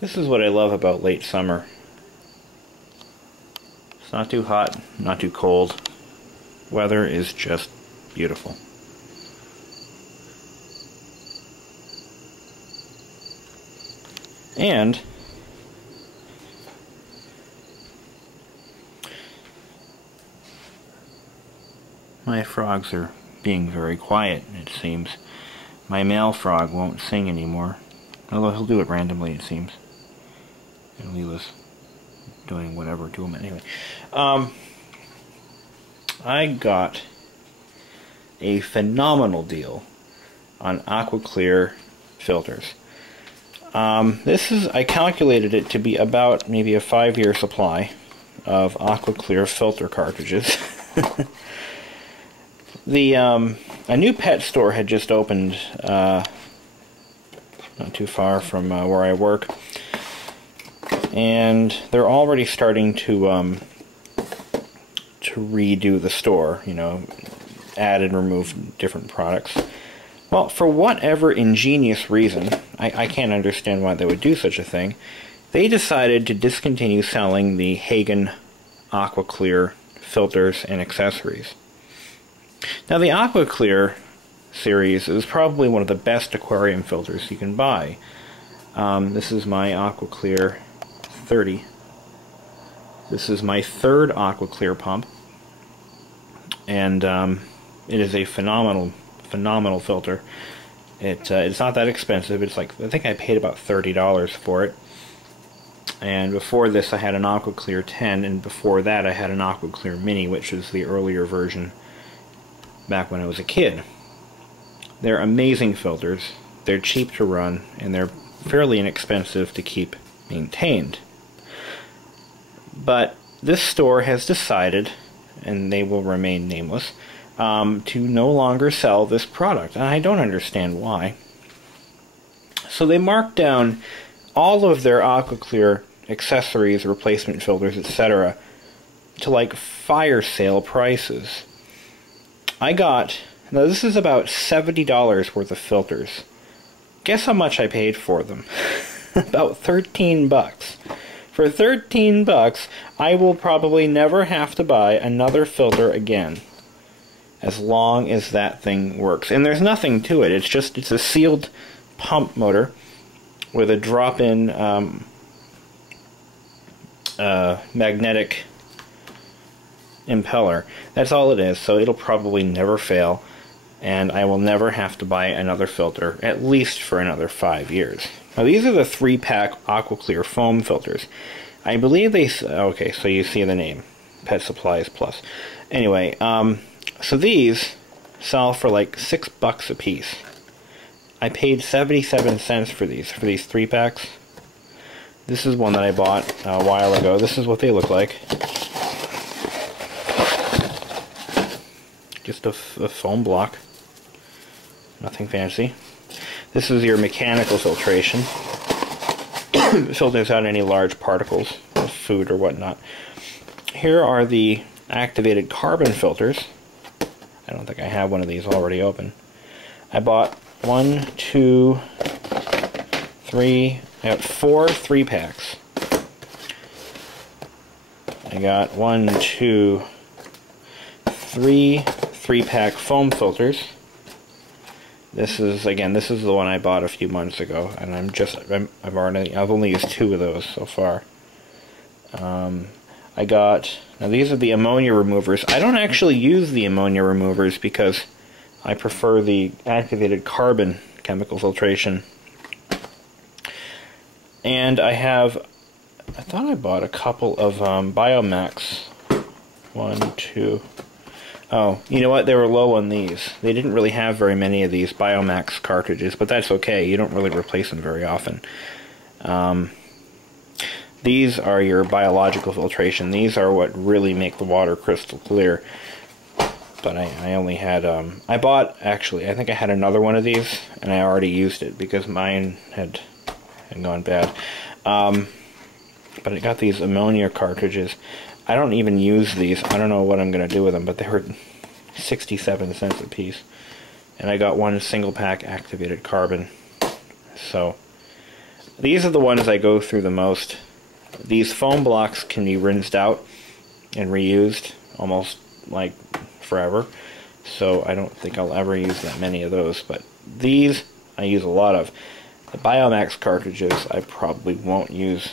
This is what I love about late summer. It's not too hot, not too cold. Weather is just beautiful. And my frogs are being very quiet, it seems. My male frog won't sing anymore. Although he'll do it randomly, it seems. And Leela's doing whatever to him anyway. I got a phenomenal deal on AquaClear filters. I calculated it to be about maybe a 5-year supply of AquaClear filter cartridges. A new pet store had just opened not too far from where I work, and they're already starting to redo the store, you know, add and remove different products. Well, for whatever ingenious reason, I can't understand why they would do such a thing, they decided to discontinue selling the Hagen AquaClear filters and accessories. Now, the AquaClear series is probably one of the best aquarium filters you can buy. This is my AquaClear 30. This is my third AquaClear pump, and it is a phenomenal filter. It's not that expensive. It's like, I think I paid about $30 for it. And before this I had an AquaClear 10, and before that I had an AquaClear Mini, which is the earlier version back when I was a kid. They're amazing filters. They're cheap to run, and they're fairly inexpensive to keep maintained. But this store has decided, and they will remain nameless, to no longer sell this product, and I don't understand why. So they marked down all of their AquaClear accessories, replacement filters, etc. to like fire sale prices. Now this is about $70 worth of filters. Guess how much I paid for them? About 13 bucks. For 13 bucks, I will probably never have to buy another filter again, as long as that thing works. And there's nothing to it. It's a sealed pump motor with a drop-in magnetic impeller. That's all it is, so it'll probably never fail, and I will never have to buy another filter, at least for another 5 years. Now, these are the 3-pack AquaClear foam filters. I believe okay, so you see the name, Pet Supplies Plus. Anyway, so these sell for like $6 a piece. I paid 77 cents for these 3-packs. This is one that I bought a while ago. This is what they look like. Just a foam block. Nothing fancy. This is your mechanical filtration. It filters out any large particles of food or whatnot. Here are the activated carbon filters. I don't think I have one of these already open. I bought 1, 2, 3, I got 4 3-packs. I got 1, 2, 3 3-pack foam filters. This is the one I bought a few months ago, and I've only used 2 of those so far. Now these are the ammonia removers. I don't actually use the ammonia removers because I prefer the activated carbon chemical filtration. And I thought I bought a couple of Biomax. 1, 2. Oh, you know what? They were low on these. They didn't really have very many of these Biomax cartridges, but that's okay. You don't really replace them very often. These are your biological filtration. These are what really make the water crystal clear. But I only had, I think I had another one of these, and I already used it because mine had gone bad. But I got these ammonia cartridges. I don't even use these. I don't know what I'm going to do with them, but they were 67 cents a piece. And I got 1 single pack activated carbon. So These are the ones I go through the most. These foam blocks can be rinsed out and reused almost like forever, so I don't think I'll ever use that many of those, but these I use a lot of. The Biomax cartridges I probably won't use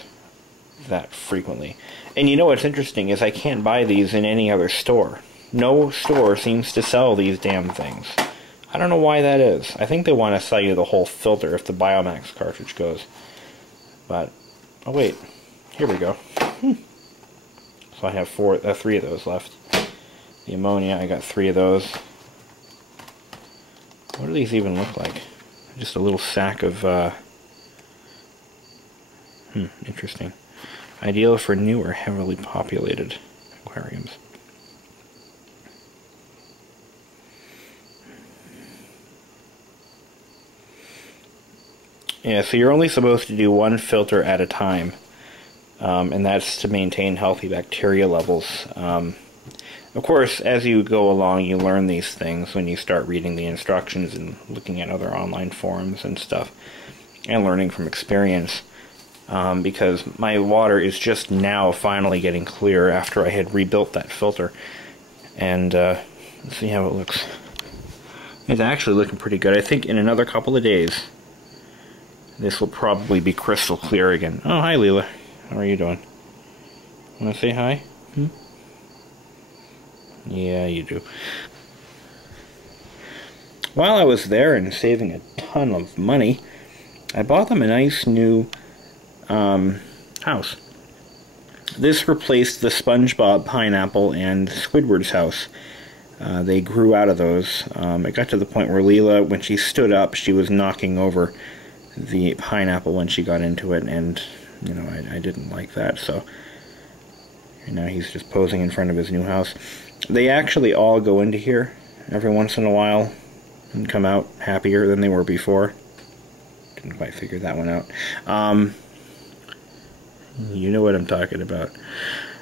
that frequently. And you know what's interesting is I can't buy these in any other store. No store seems to sell these damn things. I don't know why that is. I think they want to sell you the whole filter if the Biomax cartridge goes. But, oh wait, here we go. So I have 3 of those left. The ammonia, I got 3 of those. What do these even look like? Just a little sack of, interesting. Ideal for new or heavily populated aquariums. Yeah, so you're only supposed to do 1 filter at a time, and that's to maintain healthy bacteria levels. Of course, as you go along, you learn these things when you start reading the instructions and looking at other online forums and stuff, and learning from experience. Because my water is just now finally getting clear after I had rebuilt that filter. And let's see how it looks. It's actually looking pretty good. I think in another couple of days, this will probably be crystal clear again. Oh, hi Leela. How are you doing? Want to say hi? Yeah, you do. While I was there and saving a ton of money, I bought them a nice new house. This replaced the SpongeBob, Pineapple, and Squidward's house. They grew out of those. It got to the point where Leela, when she stood up, she was knocking over the pineapple when she got into it, and you know, I didn't like that, so and now he's just posing in front of his new house. They actually all go into here every once in a while and come out happier than they were before. Didn't quite figure that one out. You know what I'm talking about.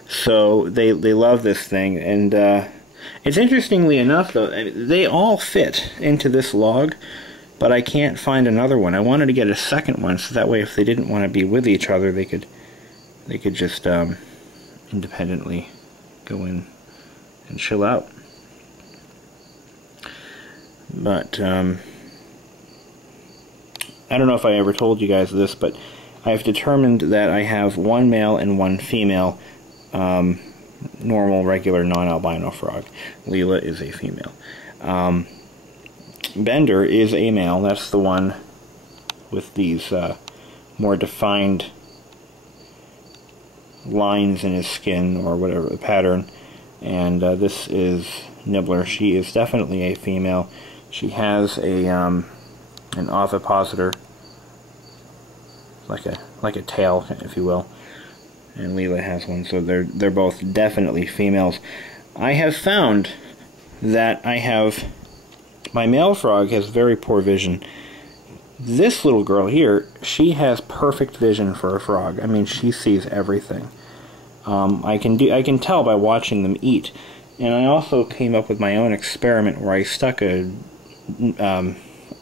So they love this thing, and it's interestingly enough though, they all fit into this log, but I can't find another one. I wanted to get a second one, so that way if they didn't want to be with each other, they could just independently go in and chill out. But I don't know if I ever told you guys this, but I've determined that I have 1 male and 1 female normal, regular, non-albino frog. Leela is a female. Bender is a male. That's the one with these more defined lines in his skin, or whatever the pattern. And this is Nibbler. She is definitely a female. She has a an ovipositor, like a tail, if you will. And Leela has one, so they're both definitely females. I have found that my male frog has very poor vision. This little girl here, she has perfect vision for a frog. I mean, she sees everything. I can tell by watching them eat. And I also came up with my own experiment where I stuck a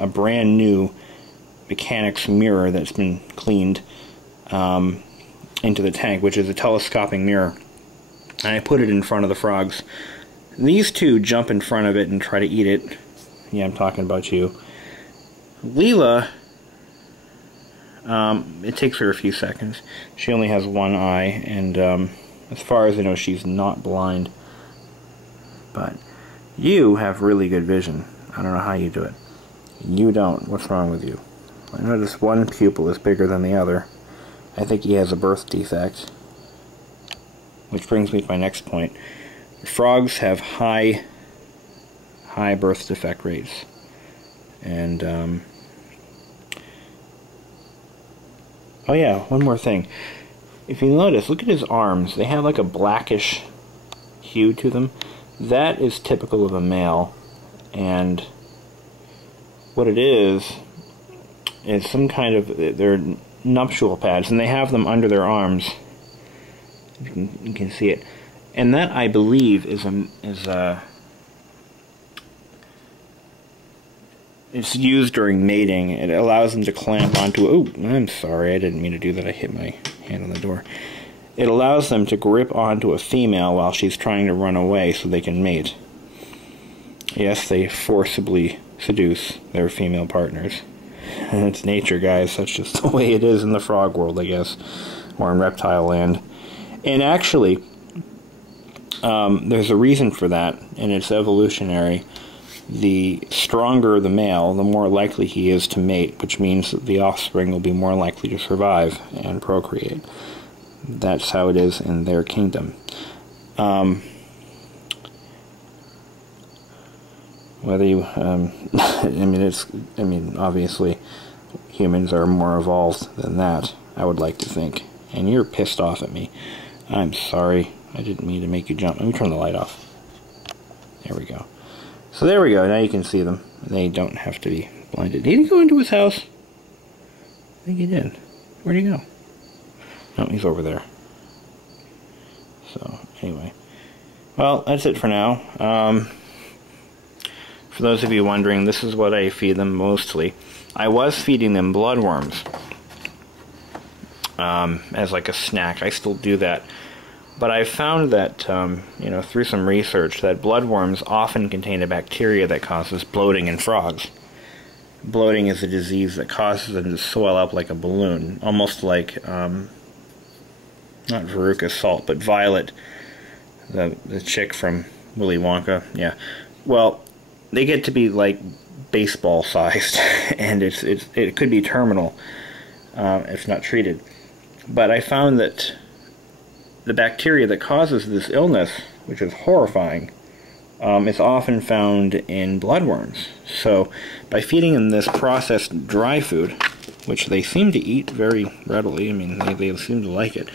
brand new mechanics mirror that's been cleaned into the tank, which is a telescoping mirror. And I put it in front of the frogs. These two jump in front of it and try to eat it. Yeah, I'm talking about you. Leela, it takes her a few seconds. She only has 1 eye, and as far as I know, she's not blind. But you have really good vision. I don't know how you do it. You don't. What's wrong with you? I notice one pupil is bigger than the other. I think he has a birth defect. Which brings me to my next point. Frogs have high birth defect rates. And, oh yeah, one more thing. If you notice, look at his arms. They have like a blackish hue to them. That is typical of a male. And what it is some kind of, they're nuptial pads, and they have them under their arms. You can see it. And that, I believe, is It's used during mating. It allows them to clamp onto... Oh, I'm sorry, I didn't mean to do that. I hit my hand on the door. It allows them to grip onto a female while she's trying to run away so they can mate. Yes, they forcibly seduce their female partners. And it's nature, guys. That's just the way it is in the frog world, I guess. Or in reptile land. And actually, there's a reason for that, and it's evolutionary. The stronger the male, the more likely he is to mate, which means that the offspring will be more likely to survive and procreate. That's how it is in their kingdom. Whether you, obviously, humans are more evolved than that, I would like to think. And you're pissed off at me. I'm sorry. I didn't mean to make you jump. Let me turn the light off. There we go. So there we go. Now you can see them. They don't have to be blinded. Did he go into his house? I think he did. Where'd he go? No, he's over there. So, anyway. Well, that's it for now. For those of you wondering, this is what I feed them mostly. I was feeding them bloodworms as like a snack. I still do that. But I found that, through some research, that bloodworms often contain a bacteria that causes bloating in frogs. Bloating is a disease that causes them to swell up like a balloon, almost like, not Veruca Salt, but Violet, the chick from Willy Wonka. Yeah. Well, they get to be like baseball-sized, and it could be terminal if not treated. But I found that the bacteria that causes this illness, which is horrifying, is often found in bloodworms. So, by feeding them this processed dry food, which they seem to eat very readily, I mean, they seem to like it,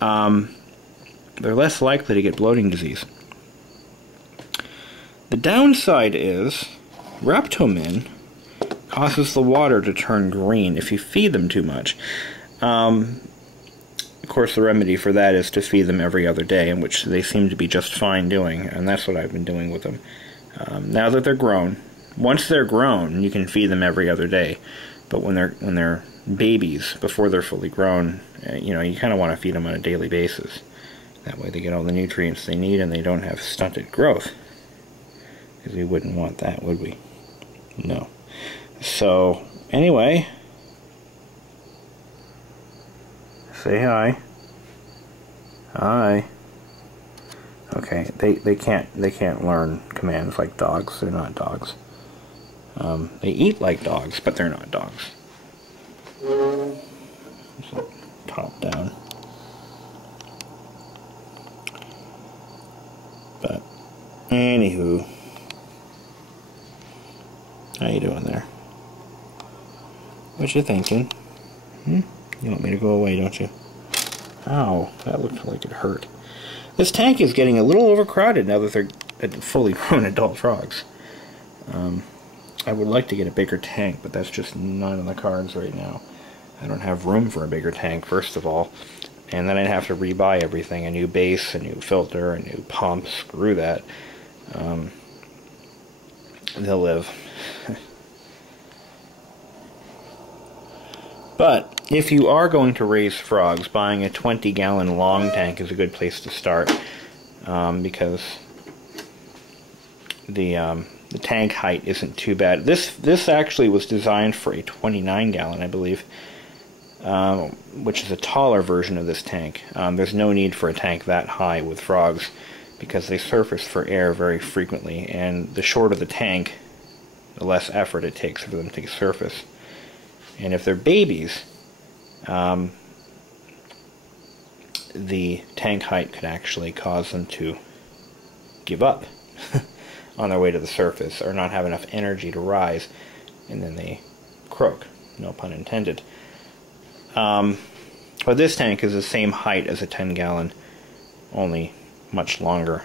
they're less likely to get bloating disease. The downside is, Reptomin causes the water to turn green if you feed them too much. Of course, the remedy for that is to feed them every other day, in which they seem to be just fine doing, and that's what I've been doing with them. Now that they're grown, once they're grown, you can feed them every other day. But when they're babies, before they're fully grown, you kind of want to feed them on a daily basis. That way they get all the nutrients they need and they don't have stunted growth. Because we wouldn't want that, would we? No. So, anyway, say hi. Hi. Okay, they can't learn commands like dogs. They're not dogs. They eat like dogs, but they're not dogs. So, top down. But anywho, how you doing there? What you thinking? You want me to go away, don't you? Ow, that looked like it hurt. This tank is getting a little overcrowded now that they're fully grown adult frogs. I would like to get a bigger tank, but that's just not on the cards right now. I don't have room for a bigger tank, first of all. And then I'd have to rebuy everything. A new base, a new filter, a new pump. Screw that. They'll live. But if you are going to raise frogs, buying a 20-gallon long tank is a good place to start, because the tank height isn't too bad. This actually was designed for a 29-gallon, I believe, which is a taller version of this tank. There's no need for a tank that high with frogs because they surface for air very frequently, and the shorter the tank, the less effort it takes for them to surface. And if they're babies, the tank height could actually cause them to give up on their way to the surface, or not have enough energy to rise, and then they croak. No pun intended. But this tank is the same height as a 10-gallon, only much longer.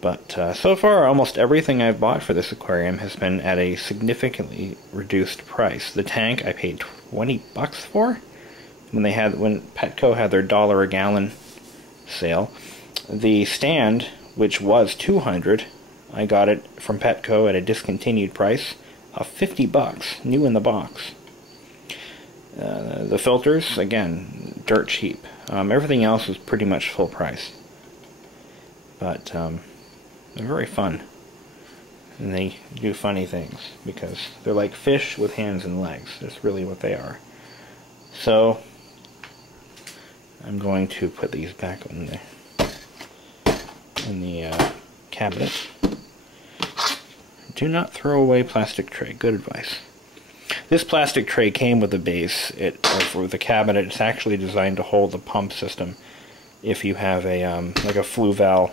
But so far, almost everything I've bought for this aquarium has been at a significantly reduced price. The tank I paid $20 for when Petco had their $1 a gallon sale. The stand, which was $200, I got it from Petco at a discontinued price of $50, new in the box. The filters, again, dirt cheap. Everything else was pretty much full price. But they're very fun. And they do funny things, because they're like fish with hands and legs. That's really what they are. So, I'm going to put these back in the cabinet. Do not throw away plastic tray. Good advice. This plastic tray came with a base. For the cabinet, it's actually designed to hold the pump system. If you have a like a Fluval,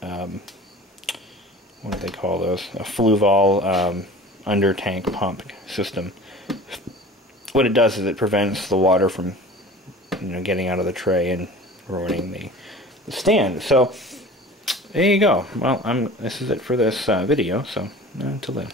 what do they call those? A Fluval under tank pump system. What it does is it prevents the water from, getting out of the tray and ruining the stand. So there you go. Well, this is it for this video. So until then.